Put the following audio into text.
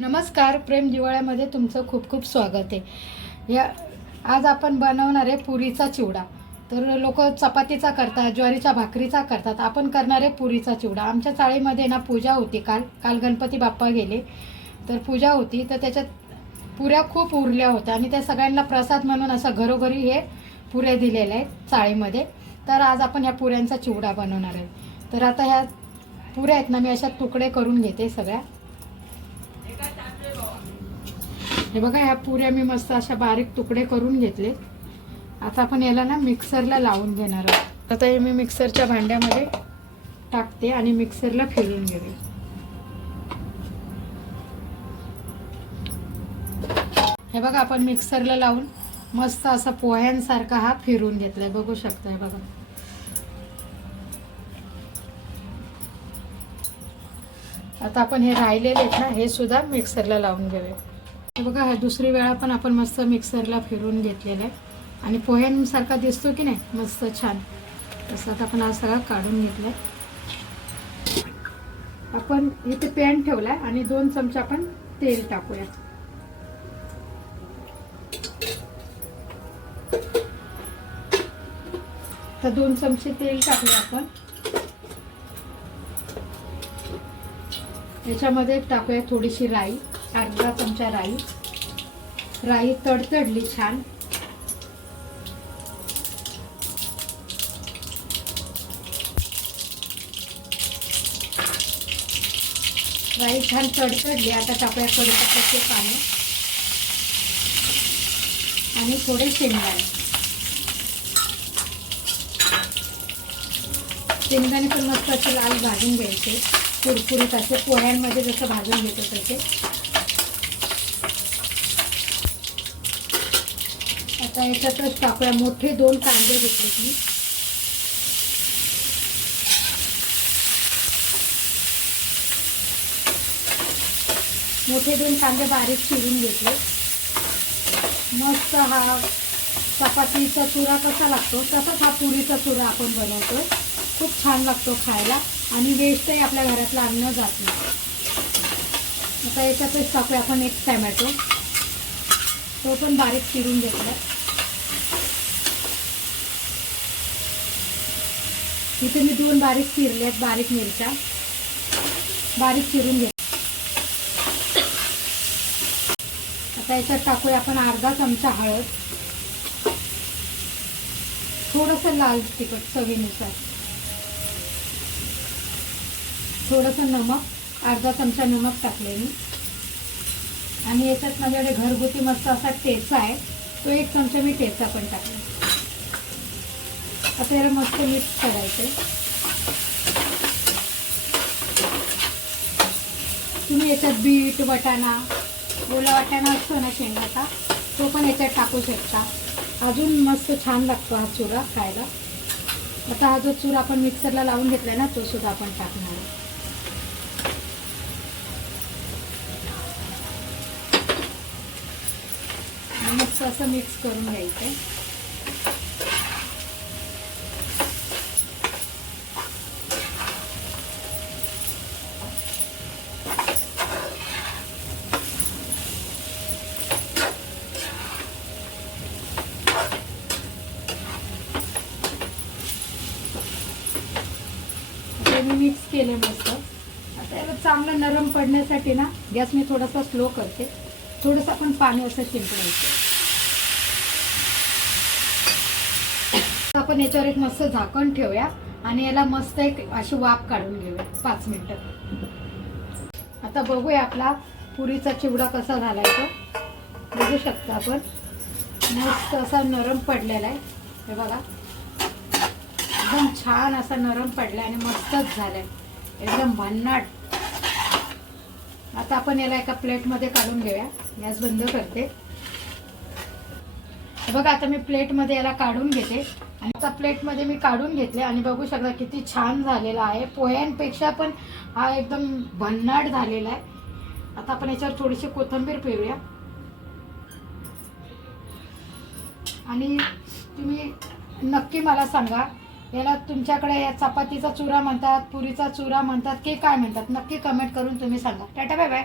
नमस्कार प्रेम दिवाळ्यामध्ये तुमचं खूप खूप स्वागत आहे. या आज आपण बनवणार आहे पुरीचा चिवडा. तर लोक चपातीचा करतात ज्वारीच्या भाकरीचा करतात. आपण करणार आहे पुरीचा चिवडा. आमच्या चाळीमध्ये ना पूजा होती काल. काल गणपती बाप्पा गेले. तर पूजा होती. तर त्याच्यात पुऱ्या खूप उरल्या होत्या. आणि त्या सगळ्यांना प्रसाद म्हणून असं घरोघरी हे पुऱ्या दिलेल्या आहेत चाळीमध्ये. तर आज आपण ह्या पुऱ्यांचा चिवडा बनवणार आहे. तर आता ह्या पुऱ्या आहेत ना मी अशा तुकडे करून घेते सगळ्या. हे बघा ह्या पुऱ्या मी मस्त अशा बारीक तुकडे करून घेतले. आता आपण याला ना मिक्सरला लावून घेणार आहोत. आता हे मी मिक्सरच्या भांड्यामध्ये टाकते आणि मिक्सरला फिरवून घेते. हे बघा आपण मिक्सरला लावून मस्त असा पोह्यांसारखा हा फिरून घेतलाय. बघू शकताय बघा. आता आपण हे राहिलेले आहेत ना हे सुद्धा मिक्सरला लावून घेऊया. बघा हा दुसरी वेळा पण आपण मस्त मिक्सरला फिरून घेतलेला आहे. आणि पोह्यांसारखा दिसतो की नाही? मस्त छान. तसं आता आपण हा सगळा काढून घेतला आपण इथे पॅन ठेवलाय आणि दोन चमचे आपण तेल टाकूया. तर दोन चमचे तेल टाकले आपण. याच्यामध्ये टाकूया थोडीशी राई. अर्धा चमचा राई. राई तडतडली छान. राई छान तडतडली. आता टाकूया कडीपत्त्याचे पाने. आणि थोडे शेंगदाणे. शेंगदाणे पण मस्त असे लाल भाजून घ्यायचे. कुरकुरीत असे पोह्यांमध्ये जसं भाजून घेतो तसे. आता याच्यातच टाकूया मोठे दोन कांदे घेतले मी. मोठे दोन कांदे बारीक चिरून घेतले. मस्त हा चपातीचा चुरा कसा लागतो तसाच हा पुरीचा चुरा आपण बनवतो. खूप छान लागतो खायला आणि वेस्टही आपल्या घरातलं अन्न जात नाही. आता याच्यातच टाकूया आपण एक टॅमॅटो. तो पण बारीक चिरून घेतला इथे मी दोन बारीक चिरल्यात बारीक मिरच्या. बारीक चिरून घ्या आता याच्यात टाकूया आपण अर्धा चमचा हळद. थोडंसं लाल तिखट चवीनुसार. थोडंसं नमक अर्धा चमचा नमक टाकले मी. आणि याच्यात माझ्याकडे घरगुती मस्त असा ठेचा आहे तो एक चमचा मी ठेचा पण टाकला आता याला मस्त मिक्स करायचं तुम्ही याच्यात बीट वटाणा ओला वाटाणा असतो ना शेंगाचा तो पण याच्यात टाकू शकता. अजून मस्त छान लागतो हा चुरा खायला. आता हा जो चूर आपण मिक्सरला लावून घेतला ना तो सुद्धा आपण टाकणार मस्त असं मिक्स करून घ्यायचं आता मी मिक्स केले मस्त. आता याला चांगलं नरम पडण्यासाठी ना गॅस मी थोडासा स्लो करते. थोडंसं आपण पाणी असं शिंपडायचं आपण याच्यावर एक मस्त झाकण ठेवूया आणि याला मस्त एक अशी वाफ काढून घेऊया. पाच मिनटं. आता बघूया आपला पुरीचा चिवडा कसा झालाय तो बघू शकता आपण. मस्त असा नरम पडलेला आहे. हे बघा. एकदम छान असा नरम पडलाय आणि मस्तच झालाय एकदम भन्नाट. आता आपण याला एका प्लेटमध्ये काढून घेऊया. गॅस बंद करते. बघा आता मी प्लेटमध्ये याला काढून घेते. आणि आता प्लेटमध्ये मी काढून घेतले आणि बघू शकता किती छान झालेला आहे. पोह्यांपेक्षा पण हा एकदम भन्नाट झालेला आहे. आता आपण याच्यावर थोडीशी कोथिंबीर पिळूया आणि तुम्ही नक्की मला सांगा याला तुमच्याकडे या चपातीचा चुरा म्हणतात पुरीचा चुरा म्हणतात की काय म्हणतात नक्की कमेंट करून तुम्ही सांगा. Tata bye bye